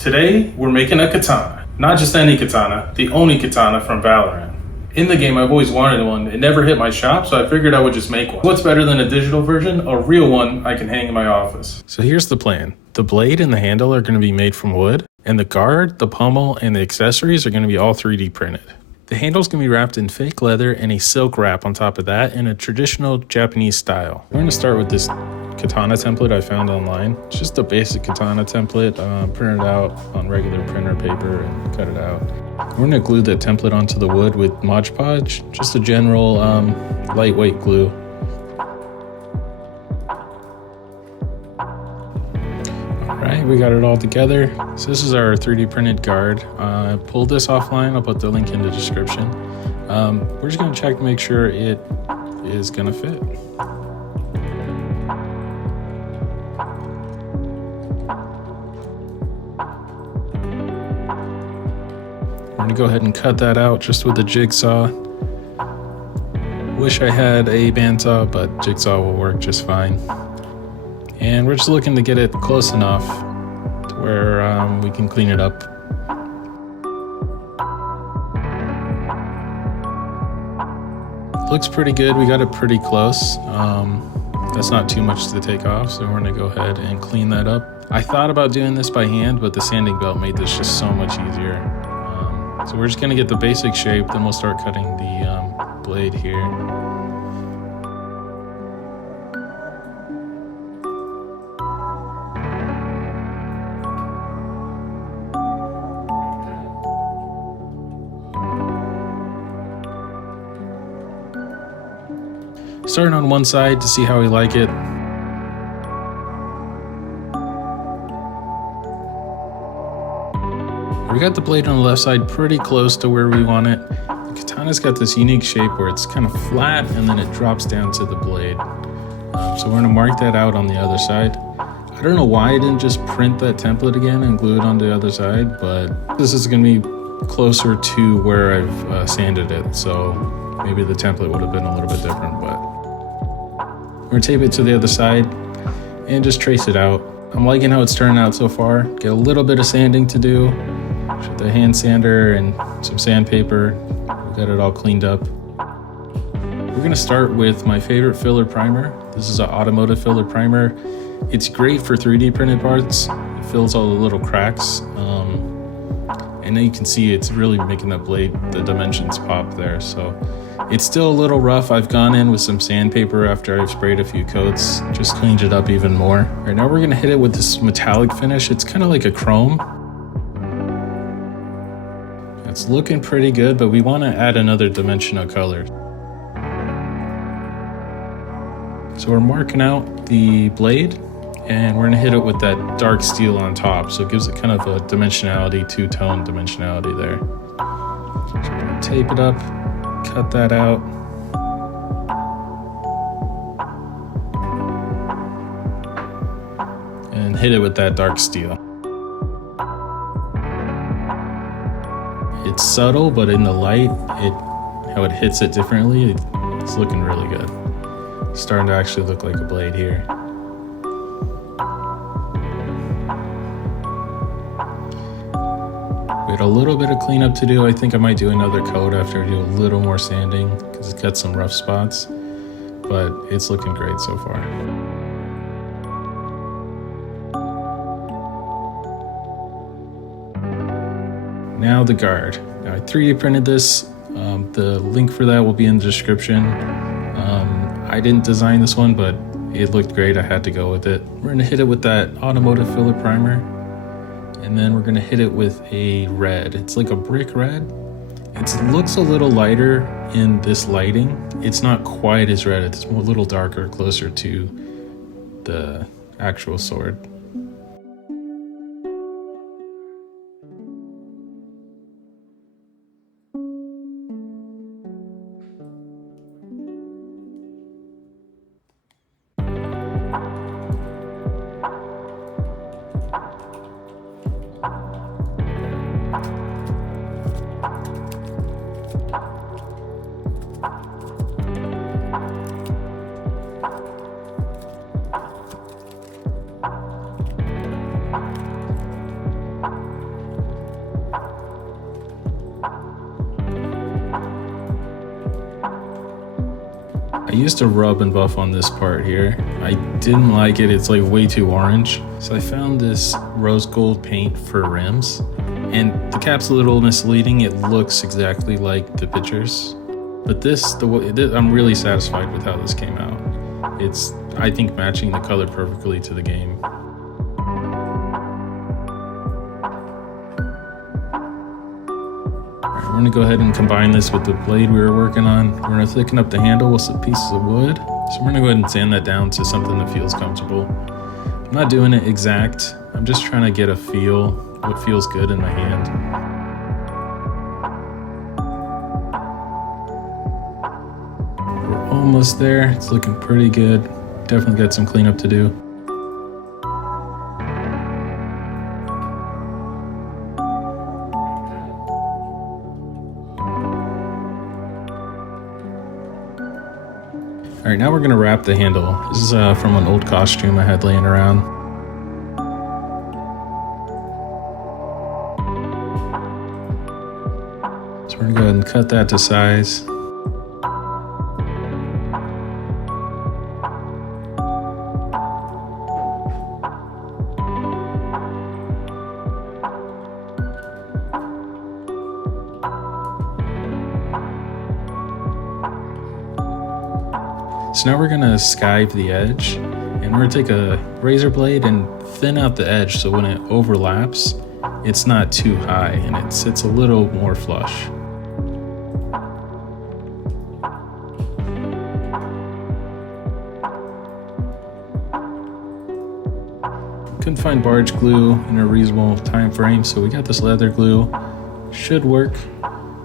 Today, we're making a katana. Not just any katana, the Oni Katana from Valorant. In the game, I've always wanted one. It never hit my shop, so I figured I would just make one. What's better than a digital version? A real one I can hang in my office. So here's the plan. The blade and the handle are going to be made from wood, and the guard, the pommel, and the accessories are going to be all 3D printed. The handle's going to be wrapped in fake leather and a silk wrap on top of that in a traditional Japanese style. We're going to start with this katana template I found online. It's just a basic katana template, printed out on regular printer paper and cut it out. We're going to glue the template onto the wood with Mod Podge, just a general lightweight glue. Alright, we got it all together. So this is our 3D printed guard. I pulled this offline, I'll put the link in the description. We're just going to check to make sure it is going to fit. I'm going to go ahead and cut that out just with a jigsaw. Wish I had a bandsaw, but jigsaw will work just fine. And we're just looking to get it close enough to where we can clean it up. Looks pretty good. We got it pretty close. That's not too much to take off, so we're going to go ahead and clean that up. I thought about doing this by hand, but the sanding belt made this just so much easier. So we're just going to get the basic shape, then we'll start cutting the blade here. Starting on one side to see how we like it. We got the blade on the left side pretty close to where we want it. The katana's got this unique shape where it's kind of flat and then it drops down to the blade. So we're gonna mark that out on the other side. I don't know why I didn't just print that template again and glue it on the other side, but this is gonna be closer to where I've sanded it. So maybe the template would have been a little bit different, but we're gonna tape it to the other side and just trace it out. I'm liking how it's turning out so far. Get a little bit of sanding to do. With the hand sander and some sandpaper, we got it all cleaned up. We're gonna start with my favorite filler primer. This is an automotive filler primer. It's great for 3D printed parts. It fills all the little cracks. And then you can see it's really making that blade, the dimensions pop there. So it's still a little rough. I've gone in with some sandpaper after I've sprayed a few coats, just cleaned it up even more. All right, now we're gonna hit it with this metallic finish. It's kind of like a chrome. It's looking pretty good, but we want to add another dimension of color. So we're marking out the blade, and we're going to hit it with that dark steel on top, so it gives it kind of a dimensionality, two-tone dimensionality there. So we're going to tape it up, cut that out. And hit it with that dark steel. It's subtle, but in the light, how it hits it differently, it's looking really good. It's starting to actually look like a blade here. We had a little bit of cleanup to do. I think I might do another coat after I do a little more sanding because it's got some rough spots, but it's looking great so far. Now the guard. Now I 3D printed this. The link for that will be in the description. I didn't design this one, but it looked great. I had to go with it. We're gonna hit it with that automotive filler primer, and then we're gonna hit it with a red. It's like a brick red. It looks a little lighter in this lighting. It's not quite as red. It's a little darker, closer to the actual sword. used a rub and buff on this part here. I didn't like it, it's like way too orange. So I found this rose gold paint for rims, and the cap's a little misleading. It looks exactly like the pictures, but I'm really satisfied with how this came out. It's, I think, matching the color perfectly to the game. We're gonna go ahead and combine this with the blade we were working on. We're gonna thicken up the handle with some pieces of wood. So we're gonna go ahead and sand that down to something that feels comfortable. I'm not doing it exact. I'm just trying to get a feel, what feels good in my hand. We're almost there. It's looking pretty good. Definitely got some cleanup to do. All right, now we're gonna wrap the handle. This is from an old costume I had laying around. So we're gonna go ahead and cut that to size. So now we're gonna skive the edge, and we're gonna take a razor blade and thin out the edge so when it overlaps, it's not too high and it sits a little more flush. Couldn't find barge glue in a reasonable time frame, so we got this leather glue. Should work,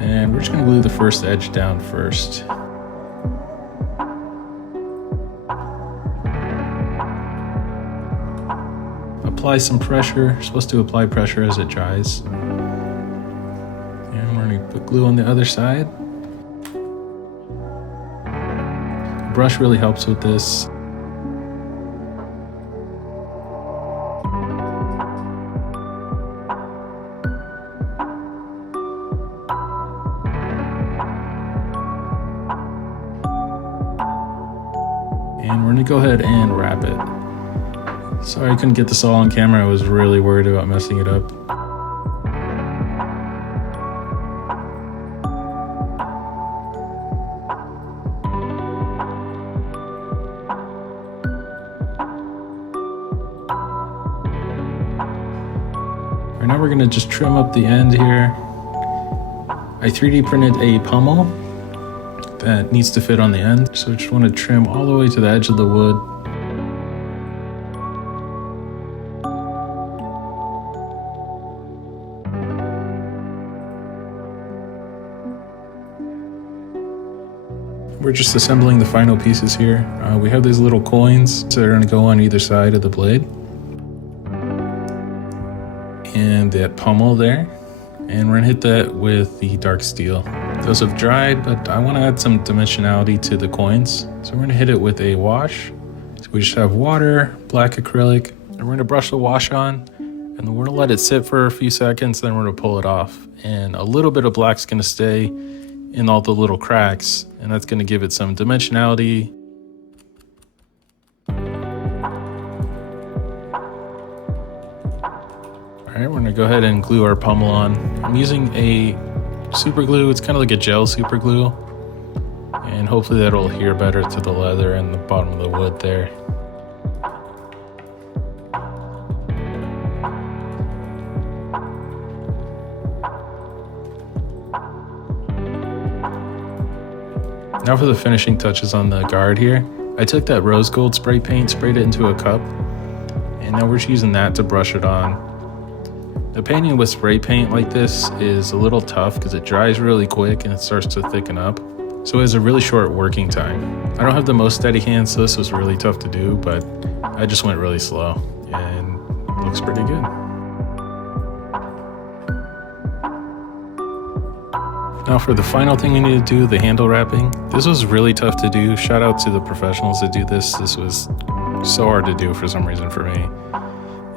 and we're just gonna glue the first edge down first. Apply some pressure. You're supposed to apply pressure as it dries. And we're gonna put glue on the other side. The brush really helps with this. And we're gonna go ahead and wrap it. Sorry I couldn't get this all on camera. I was really worried about messing it up. Right now we're gonna just trim up the end here. I 3D printed a pommel that needs to fit on the end. So I just wanna trim all the way to the edge of the wood. We're just assembling the final pieces here. We have these little coins that are gonna go on either side of the blade. And that pommel there. And we're gonna hit that with the dark steel. Those have dried, but I wanna add some dimensionality to the coins. So we're gonna hit it with a wash. So we just have water, black acrylic, and we're gonna brush the wash on, and then we're gonna let it sit for a few seconds, then we're gonna pull it off. And a little bit of black's gonna stay in all the little cracks, and that's going to give it some dimensionality. All right, we're going to go ahead and glue our pommel on. I'm using a super glue. It's kind of like a gel super glue, and hopefully that'll adhere better to the leather and the bottom of the wood there. Now for the finishing touches on the guard here. I took that rose gold spray paint, sprayed it into a cup, and now we're just using that to brush it on. The painting with spray paint like this is a little tough because it dries really quick and it starts to thicken up. So it has a really short working time. I don't have the most steady hands, so this was really tough to do, but I just went really slow and it looks pretty good. Now for the final thing we need to do, the handle wrapping. This was really tough to do. Shout out to the professionals that do this. This was so hard to do for some reason for me.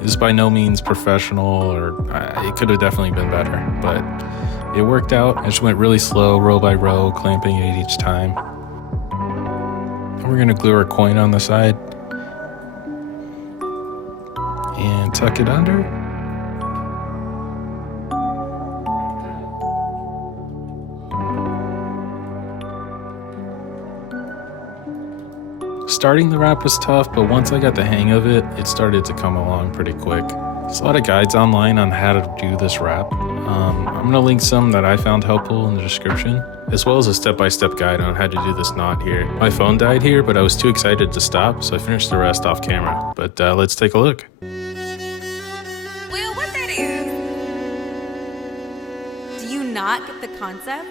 It's by no means professional, or it could have definitely been better, but it worked out. I just went really slow, row by row, clamping it each time. We're gonna glue our coin on the side and tuck it under. Starting the wrap was tough, but once I got the hang of it, it started to come along pretty quick. There's a lot of guides online on how to do this wrap. I'm gonna link some that I found helpful in the description, as well as a step-by-step guide on how to do this knot here. My phone died here, but I was too excited to stop, so I finished the rest off camera. But let's take a look. Will, what that is? Do you not get the concept?